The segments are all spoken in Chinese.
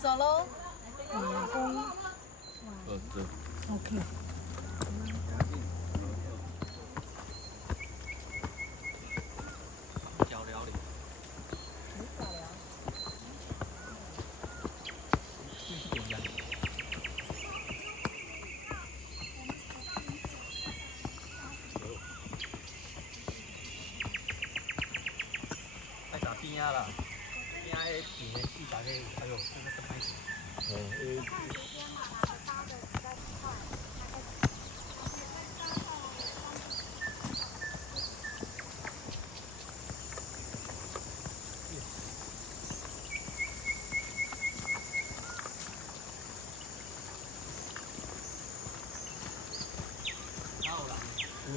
走喽。对。OK。脚疗里。爱打边啊啦，边啊迄边的四大个，哎呦，真的是歹势。有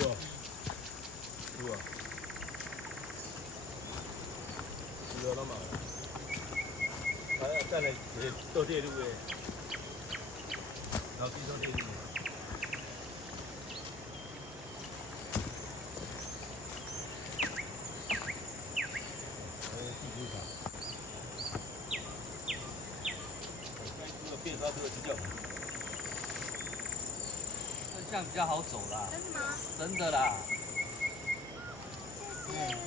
啊，有啊，是啊，咱嘛，等下倒地路的，然后去倒地路。变沙车的比较好。这样比较好走啦。真的吗？真的啦。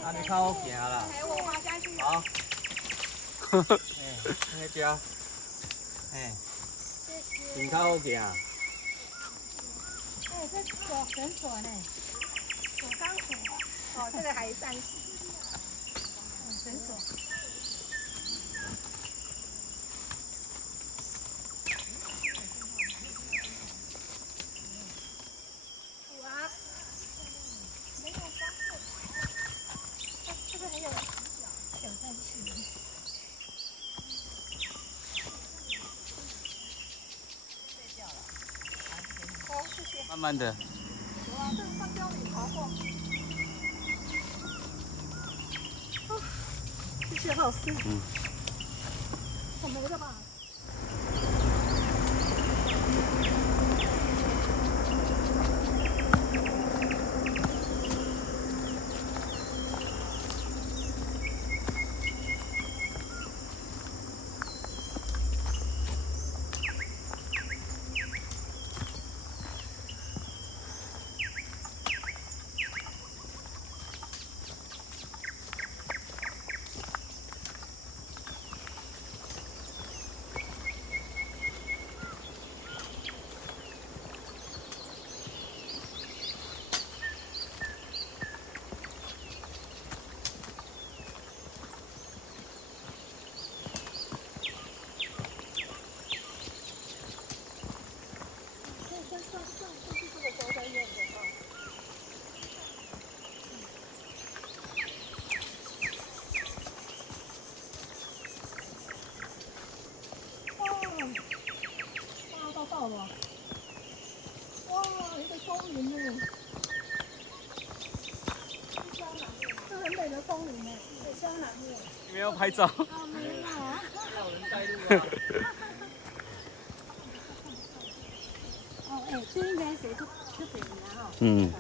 啊，你较好行啦。我滑下去。好。那家，你较好行。这锁绳索呢？锁钢索。哦，这个还算是。绳索。哇，没有方式。这个还有挑战性。哦，谢谢。慢慢的。有啊，这上标里爬过。谢谢老师。我没了吧？到了，哇，一个松林呢，这很美的松林呢，香兰木。你们要拍照？啊，没有，没有人带路啊。哦，这应该谁就这里啊哈。嗯。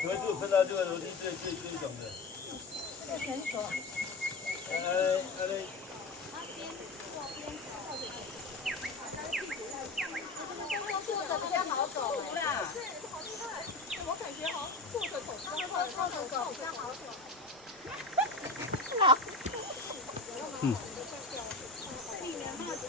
可以住，碰到这个楼梯最爽的。这个绳索。坐着比较好走。是，好厉害！我感觉好像坐着走，坐着走比较好走。避免帽子。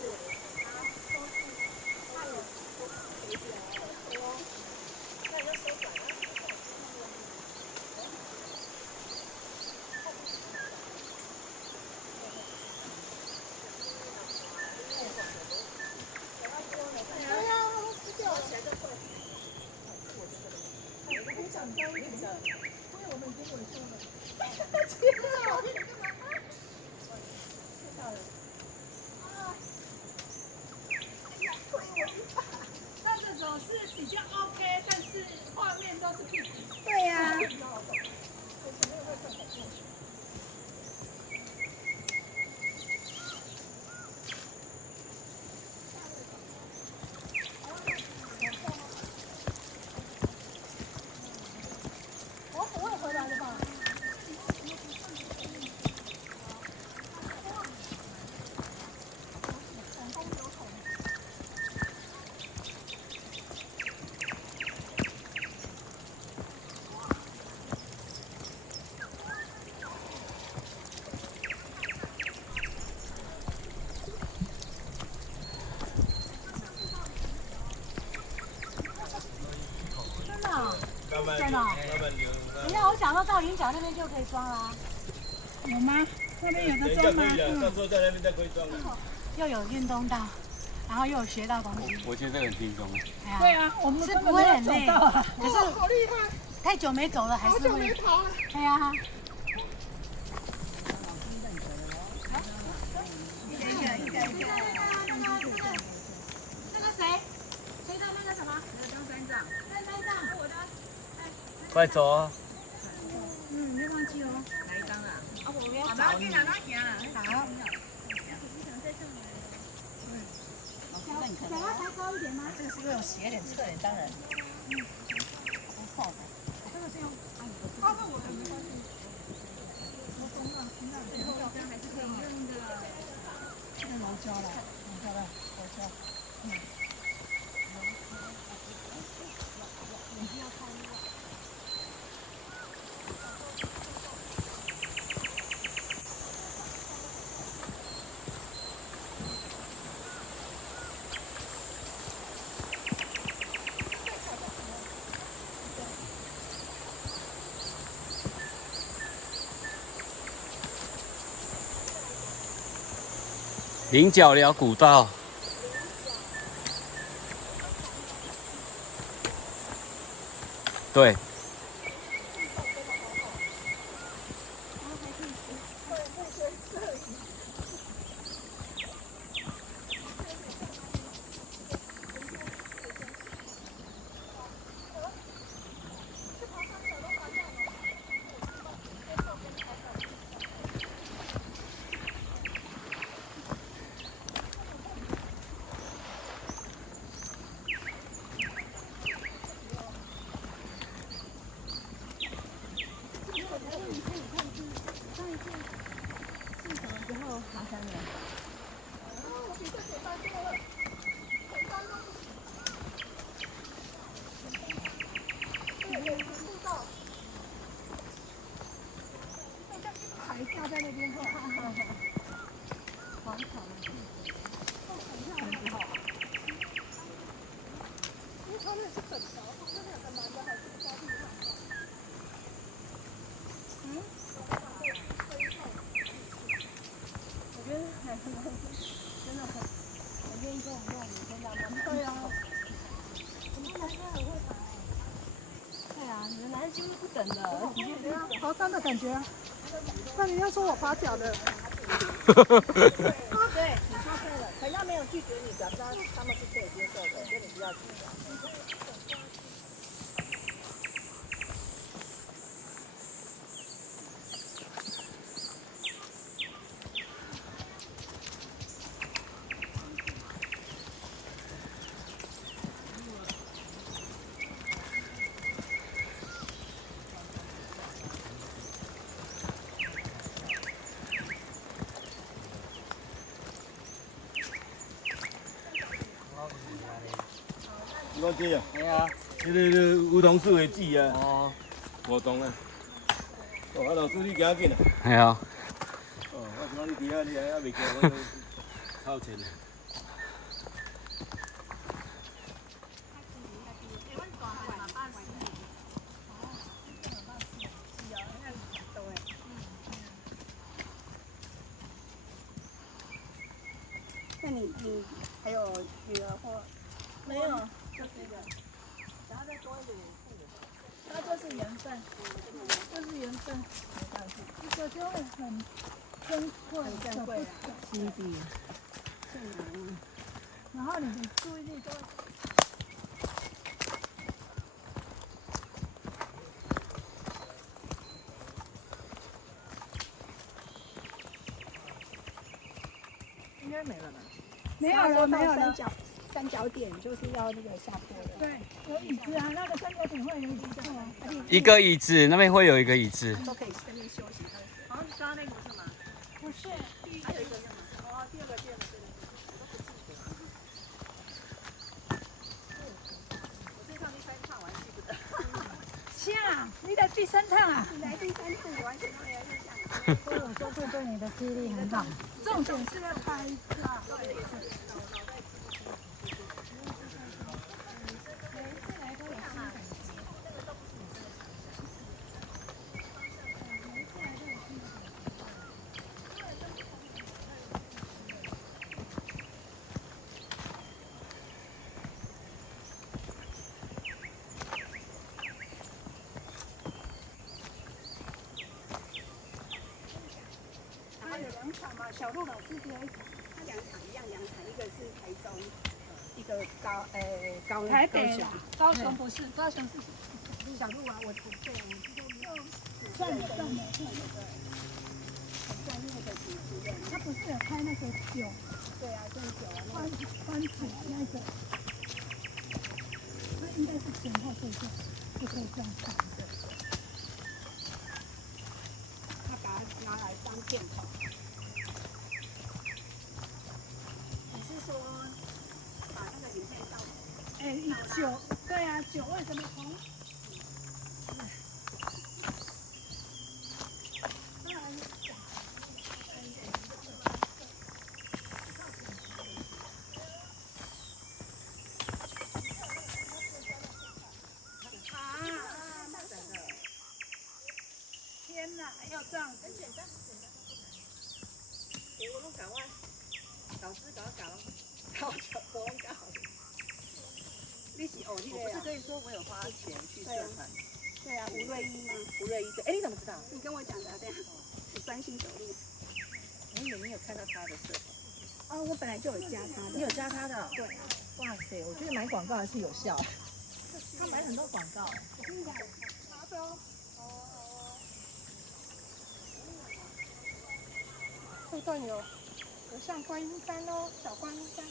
真的。等一下，我想到到云角那边就可以装啦。有吗？那边有的装吗？到时候在那边再可以装。又有运动到，然后又有学到东西。我觉得这个很轻松。对啊，我们是不会很累，可是好厉害，太久没走了，还是会。跑了。对呀。一个。那个谁的那个什么？登山杖。我的。快走啊！没忘记哦。哪一张啊？我们要找你。好。脚要抬高一点吗？这个是用斜脸、侧脸，当然。不算的。这个是用。那我的没关系。我懂了，听到最后好像还是可以用这个。这个柔胶了，柔胶。眼睛要看一下。菱角寮古道。对。还掉在那边，黄草很好。因为他们是整条，这两个男的还是比较厉害。我觉得真的很愿意跟我们这种女生当男朋友。对啊，我们男生很会爬。对啊，你们男生几乎是不等的，直接爬山的感觉啊。那你要说我爬脚的。对，你说对了，可他没有拒绝你，表示他们是可以接受的，所以你不要紧张。我这啊，系啊。这个梧桐树的籽啊，哦。活动啊。哦，啊老师你行紧啊。系啊。哦，我想你伫遐，你还未惊我超前。那你还有女儿或没有，就是一个，然后再多一点那就是缘分，就是缘分。一个就会很珍贵，很珍贵啊，基地，然后你的注意力都会。应该没了吧？没有了，没有了。三角点就是要那个下坡的。对，有椅子啊，那个三角点会有椅子啊。一个椅子，那边会有一个椅子。都可以这边休息。好像刚刚那个不是吗？不是，还有一个是吗？哦，第二个对。我这趟第三趟我还记不得。像你的第三趟啊？你来第三次，你完全都没有印象。所以我说这对你的记忆力很好。重点是要拍照。场嘛，小陆老师只有一场，他2场一样2场，一个是台中，一个高台北雄啦，高雄不是，高雄是小陆啊，我对，我们算了，很专业的主持人，他不是有开那个酒对啊，就是酒啊，番薯那个，他应该是前后对象，就可以这样看的。他把它拿来当片头。你是说把那个影片倒？酒，对啊，酒为什么从？天哪，要这样子？很简单，很简单。我拢搞我老师搞我搞。你是哦，你不是跟你说我有花钱去社团？对啊，吴瑞一吗？吴瑞一对，哎，你怎么知道？你跟我讲的，对。我专心走路。你有看到他的社团？哦，我本来就有加他的。你有加他的？对。哇塞，我觉得买广告还是有效。他买很多广告。我跟你讲，拿着哦。这段有上观音山哦，小观音山。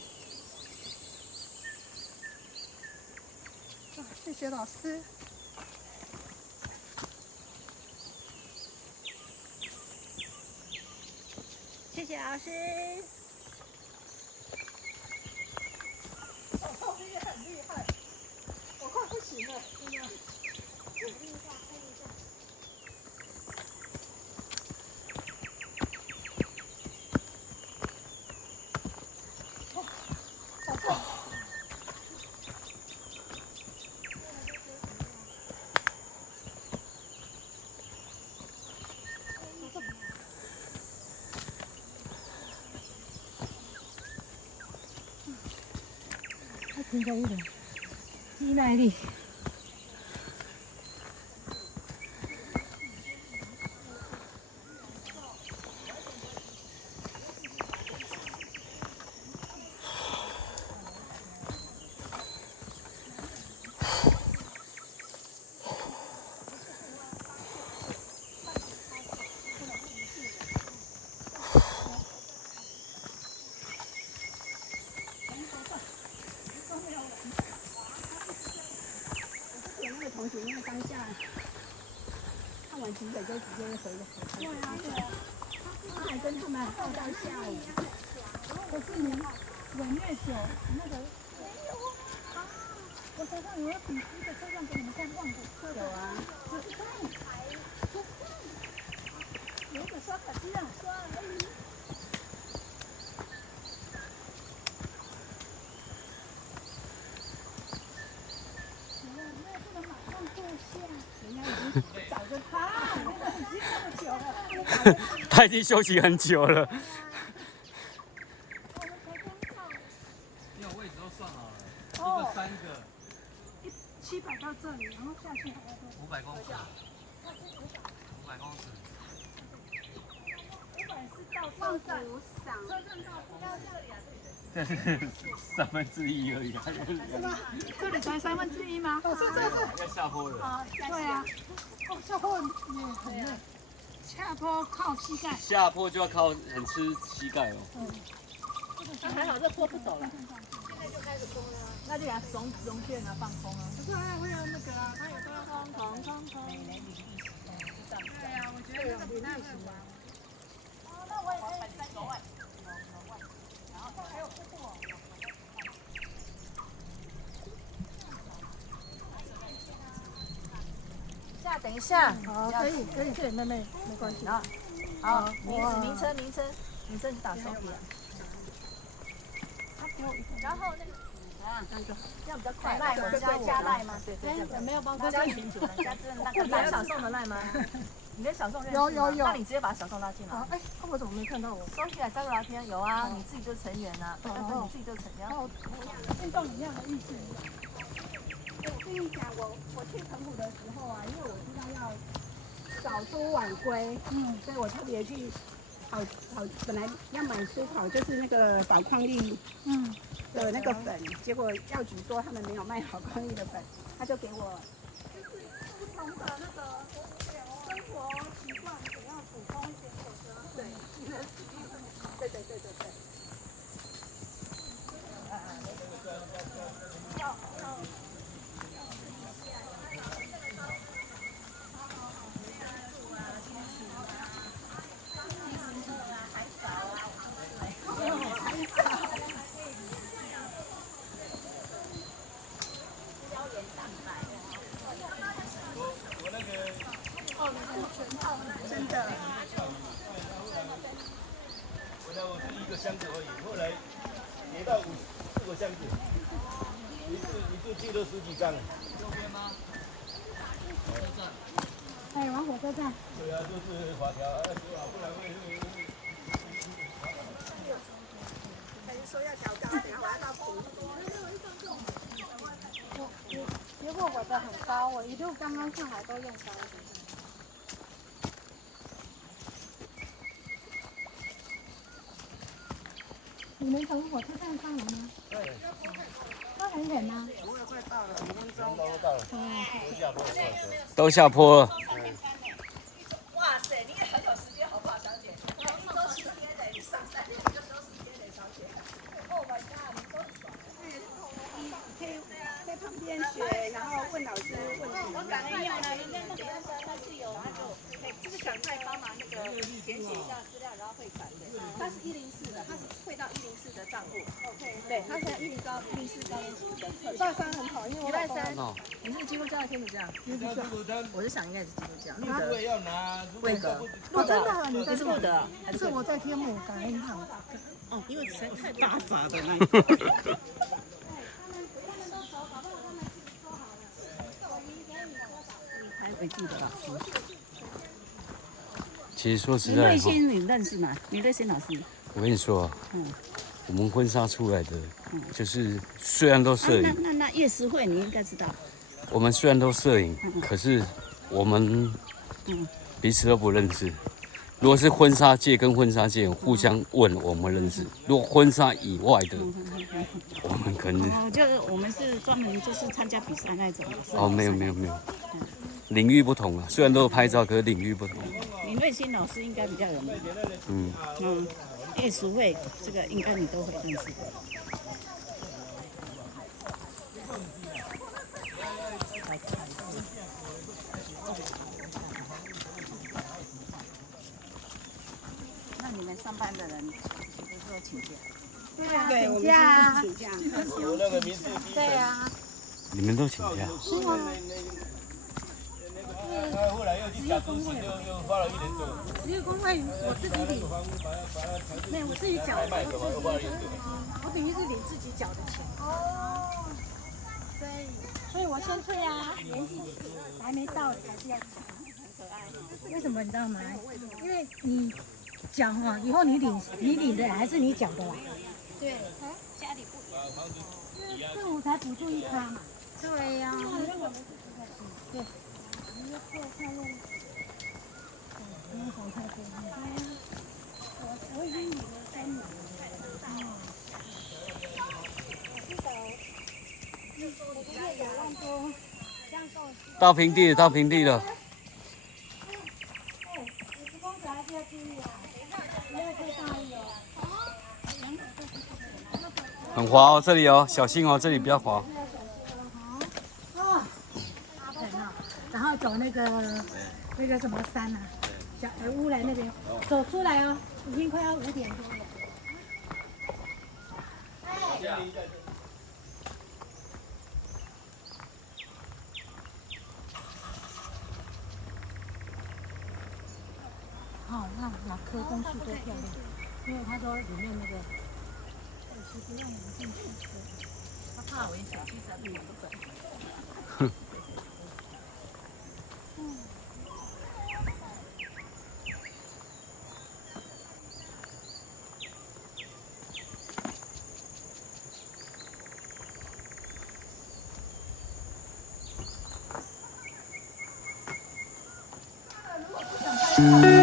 啊，谢谢老师。谢谢老师。哦，你也很厉害，我快不行了，真的。看一下。挺有点依赖力。同学因为当下看完景点就直接回了。对啊，对啊。他还跟他们耗到下午。可是你忍越久，那个没有啊。我手上有笔，一个车上给你们看，忘了车有啊。就是看，有一个刷卡机啊，刷而已。找着他，已经那么久了。他已经休息很久了。因为位置都算好了，一个3个700到这里，然后下去还要多，500公尺，500公尺。 500是到放车站，鼓赏。这是1/3而已，是吗？这里才1/3吗？哦，要下坡了。对啊。哦，下坡也很累，下坡靠膝盖。下坡就要靠很吃膝盖哦。那还好，这坡不陡了。现在就开始风了，那就给它融券啊，放风啊。可是还会有那个啊，它有都要空。对啊，我觉得那个不太会玩。哦，那我也可以3万。然后还有瀑布哦。等一下，好，可以，妹妹，没关系。好，名称就打手笔。然后那个这样比较快，赖我加赖吗？对，没有包括加群主，加那个蓝小宋的赖吗？你跟小宋认识吗？有，那你直接把小宋拉进来。哎，我怎么没看到我？收起来加入聊天有啊，你自己就是成员啊，你自己就是成员。运动一样的意思。我跟你讲，我去澎湖的时候啊，因为我知道要早出晚归，所以我特别去本来要买苏跑，就是那个宝矿力的那个粉，结果药局说他们没有卖宝矿力的粉，他就给我。不同的那个生活习惯，怎样补充一些果汁？对，对。真的。我是一个箱子而已，后来叠到4个箱子，一次寄了10几张。哎，往火车站。对啊，就是法条，不然会。说要调高，然后我要到平。结果我的很高，我一路刚刚上来都用高的。你们从火车站上来吗？对。那很远吗？不会，快到了，5分钟。到了。都下坡了。哇塞，你也很有时间好不好，小姐？1周7天的，你上3天就休10天的，小姐。Oh my god， 你都爽。你可以在旁边学，然后问老师问题。我感觉有了，人家那个他是有那个，就是赶快帮忙那个填写一下资料，然后汇款的。他是104的，他是汇到104的账户。OK。对，他现在104高年级的课。礼拜3很好，因为礼拜3。你是基督教还是天主教？我是想应该是基督教。路德要拿路德。哦，真的，你是路德？是我在天母感恩堂。哦，因为实在太大杂的那一种。维记的老师，其实说实林在，瑞欣你认识吗？林瑞欣老师，我跟你说啊，我们婚纱出来的，就是虽然都摄影，那叶诗慧你应该知道，我们虽然都摄影，可是我们彼此都不认识。如果是婚纱界跟婚纱界互相问，我们认识；如果婚纱以外的，我们可能就是我们是专门就是参加比赛那种。哦，没有，领域不同啊。虽然都是拍照，可是领域不同。林瑞欣老师应该比较有名。叶淑慧这个应该你都会认识。那你们上班的人是不是都请假？对，请假。请假。有那个民事基对呀。你们都请假？是吗？他后来又去假执行，又花了1年多。职业工会我自己领，没有我自己缴的，我等于是领自己缴的钱。哦。所以我先退啊，年纪还没到还是要缴。为什么你知道吗？因为你缴哈，以后你领的还是你缴的啦。对。家里不养。政府才补助1%嘛。对呀。对。我已经领了3年了。到平地了，到平地了。很滑哦，这里哦，小心哦，这里比较滑。然后走那个什么山啊，小乌来那边，走出来哦，已经快要5点多了。好，那哪棵枫树多漂亮，因为他说里面那个，其实让你们进去，他怕危险，其实他不准。嗯。